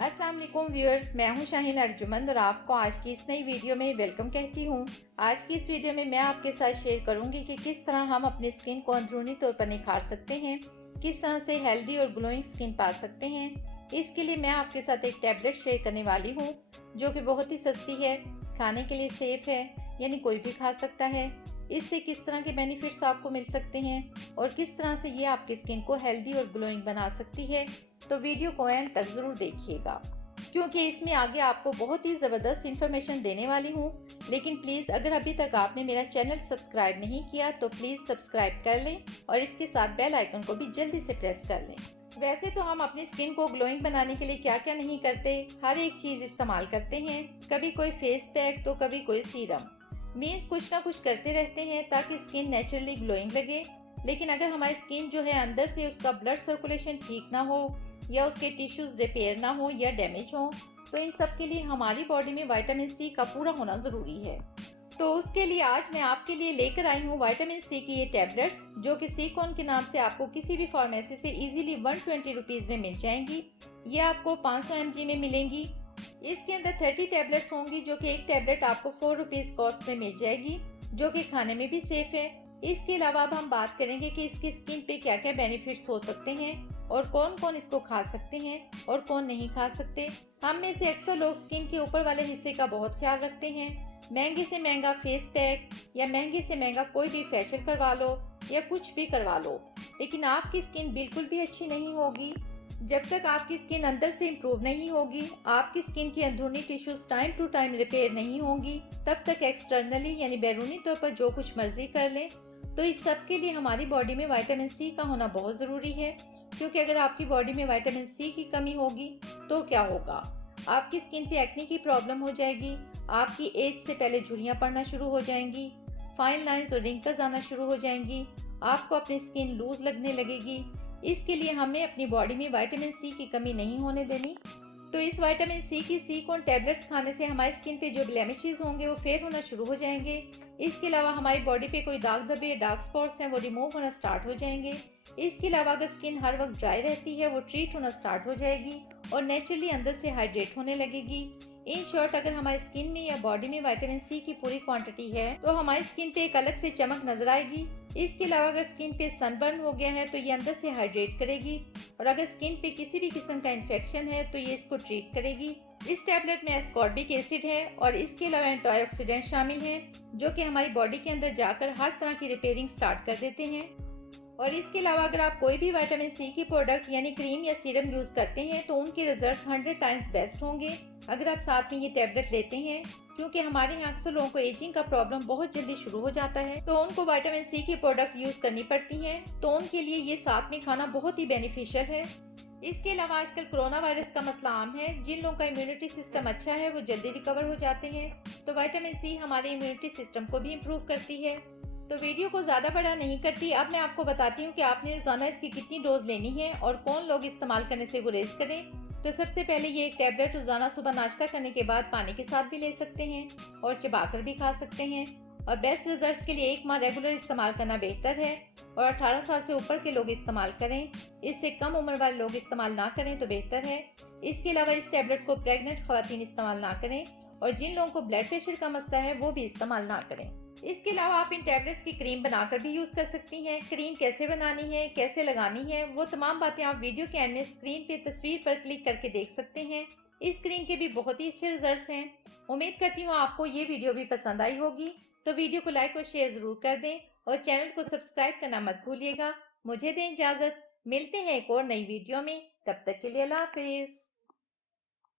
अस्सलाम वालेकुम व्यूअर्स, मैं हूं शाहीन अर्जुमंद और आपको आज की इस नई वीडियो में वेलकम कहती हूं। आज की इस वीडियो में मैं आपके साथ शेयर करूंगी कि किस तरह हम अपनी स्किन को अंदरूनी तौर पर निखार सकते हैं, किस तरह से हेल्दी और ग्लोइंग स्किन पा सकते हैं। इसके लिए मैं आपके साथ एक टैबलेट शेयर करने वाली हूँ जो कि बहुत ही सस्ती है, खाने के लिए सेफ है, यानी कोई भी खा सकता है। इससे किस तरह के बेनिफिट्स आपको मिल सकते हैं और किस तरह से ये आपकी स्किन को हेल्दी और ग्लोइंग बना सकती है, तो वीडियो को एंड तक जरूर देखिएगा क्योंकि इसमें आगे आपको बहुत ही ज़बरदस्त इंफॉर्मेशन देने वाली हूँ। लेकिन प्लीज़ अगर अभी तक आपने मेरा चैनल सब्सक्राइब नहीं किया तो प्लीज़ सब्सक्राइब कर लें और इसके साथ बेल आइकन को भी जल्दी से प्रेस कर लें। वैसे तो हम अपनी स्किन को ग्लोइंग बनाने के लिए क्या क्या नहीं करते, हर एक चीज़ इस्तेमाल करते हैं। कभी कोई फेस पैक तो कभी कोई सीरम, मीन्स कुछ ना कुछ करते रहते हैं ताकि स्किन नेचुरली ग्लोइंग लगे। लेकिन अगर हमारी स्किन जो है अंदर से उसका ब्लड सर्कुलेशन ठीक ना हो या उसके टिश्यूज रिपेयर ना हो या डैमेज हो, तो इन सब के लिए हमारी बॉडी में विटामिन सी का पूरा होना ज़रूरी है। तो उसके लिए आज मैं आपके लिए लेकर आई हूँ विटामिन सी की ये टैबलेट्स जो कि सीकॉन के नाम से आपको किसी भी फार्मेसी से इजीली 120 रुपीज़ में मिल जाएंगी। ये आपको 500 mg में मिलेंगी। इसके अंदर 30 टैबलेट्स होंगी जो कि एक टैबलेट आपको 4 रुपीज़ कॉस्ट में मिल जाएगी, जो कि खाने में भी सेफ है। इसके अलावा अब हम बात करेंगे कि इसकी स्किन पे क्या क्या बेनिफिट्स हो सकते हैं और कौन कौन इसको खा सकते हैं और कौन नहीं खा सकते। हम में से अक्सर लोग स्किन के ऊपर वाले हिस्से का बहुत ख्याल रखते हैं। महंगे से महंगा फेस पैक या महंगे से महंगा कोई भी फेशियल करवा लो या कुछ भी करवा लो, लेकिन आपकी स्किन बिल्कुल भी अच्छी नहीं होगी जब तक आपकी स्किन अंदर से इम्प्रूव नहीं होगी, आपकी स्किन की अंदरूनी tissues time to time repair नहीं होंगी, तब तक एक्सटर्नली यानी बैरूनी तौर पर जो कुछ मर्जी कर लें। तो इस सब के लिए हमारी बॉडी में विटामिन सी का होना बहुत ज़रूरी है, क्योंकि अगर आपकी बॉडी में विटामिन सी की कमी होगी तो क्या होगा, आपकी स्किन पे एक्ने की प्रॉब्लम हो जाएगी, आपकी एज से पहले झुर्रियाँ पड़ना शुरू हो जाएंगी, फाइन लाइंस और रिंकल्स आना शुरू हो जाएंगी, आपको अपनी स्किन लूज लगने लगेगी। इसके लिए हमें अपनी बॉडी में विटामिन सी की कमी नहीं होने देनी। तो इस विटामिन सी की सीकॉन टैबलेट्स खाने से हमारी स्किन पे जो ब्लेमिशेस होंगे वो फेयर होना शुरू हो जाएंगे। इसके अलावा हमारी बॉडी पे कोई दाग धब्बे या डार्क स्पॉट्स हैं वो रिमूव होना स्टार्ट हो जाएंगे। इसके अलावा अगर स्किन हर वक्त ड्राई रहती है वो ट्रीट होना स्टार्ट हो जाएगी और नेचुरली अंदर से हाइड्रेट होने लगेगी। इन शॉर्ट, अगर हमारी स्किन में या बॉडी में विटामिन सी की पूरी क्वांटिटी है तो हमारी स्किन पे एक अलग से चमक नजर आएगी। इसके अलावा अगर स्किन पे सनबर्न हो गया है तो ये अंदर से हाइड्रेट करेगी और अगर स्किन पे किसी भी किस्म का इन्फेक्शन है तो ये इसको ट्रीट करेगी। इस टैबलेट में एस्कॉर्बिक एसिड है और इसके अलावा एंटीऑक्सीडेंट शामिल हैं जो कि हमारी बॉडी के अंदर जाकर हर तरह की रिपेयरिंग स्टार्ट कर देते हैं। और इसके अलावा अगर आप कोई भी विटामिन सी की प्रोडक्ट यानी क्रीम या सीरम यूज करते हैं तो उनके रिजल्ट्स 100 टाइम्स बेस्ट होंगे अगर आप साथ में ये टैबलेट लेते हैं, क्योंकि हमारे यहाँ अक्सर लोगों को एजिंग का प्रॉब्लम बहुत जल्दी शुरू हो जाता है तो उनको विटामिन सी की प्रोडक्ट यूज करनी पड़ती है, तो उनके लिए ये साथ में खाना बहुत ही बेनिफिशियल है। इसके अलावा आजकल कोरोना वायरस का मसला आम है, जिन लोगों का इम्यूनिटी सिस्टम अच्छा है वो जल्दी रिकवर हो जाते हैं, तो विटामिन सी हमारे इम्यूनिटी सिस्टम को भी इम्प्रूव करती है। तो वीडियो को ज़्यादा बड़ा नहीं करती, अब मैं आपको बताती हूँ कि आपने रोजाना इसकी कितनी डोज लेनी है और कौन लोग इस्तेमाल करने से गुरेज करें। तो सबसे पहले ये एक टैबलेट रोजाना सुबह नाश्ता करने के बाद पानी के साथ भी ले सकते हैं और चबाकर भी खा सकते हैं। और बेस्ट रिजल्ट्स के लिए 1 माह रेगुलर इस्तेमाल करना बेहतर है और 18 साल से ऊपर के लोग इस्तेमाल करें, इससे कम उम्र वाले लोग इस्तेमाल ना करें तो बेहतर है। इसके अलावा इस टैबलेट को प्रेग्नेंट खवातीन इस्तेमाल ना करें और जिन लोगों को ब्लड प्रेशर का मसला है वो भी इस्तेमाल ना करें। इसके अलावा आप इन टैबलेट्स की क्रीम बनाकर भी यूज कर सकती हैं। क्रीम कैसे बनानी है, कैसे लगानी है, वो तमाम बातें आप वीडियो के एंड में स्क्रीन पे तस्वीर पर क्लिक करके देख सकते हैं। इस क्रीम के भी बहुत ही अच्छे रिजल्ट्स हैं। उम्मीद करती हूँ आपको ये वीडियो भी पसंद आई होगी, तो वीडियो को लाइक और शेयर जरूर कर दें और चैनल को सब्सक्राइब करना मत भूलिएगा। मुझे दें इजाजत, मिलते हैं एक और नई वीडियो में, तब तक के लिए अल्लाह हाफिज।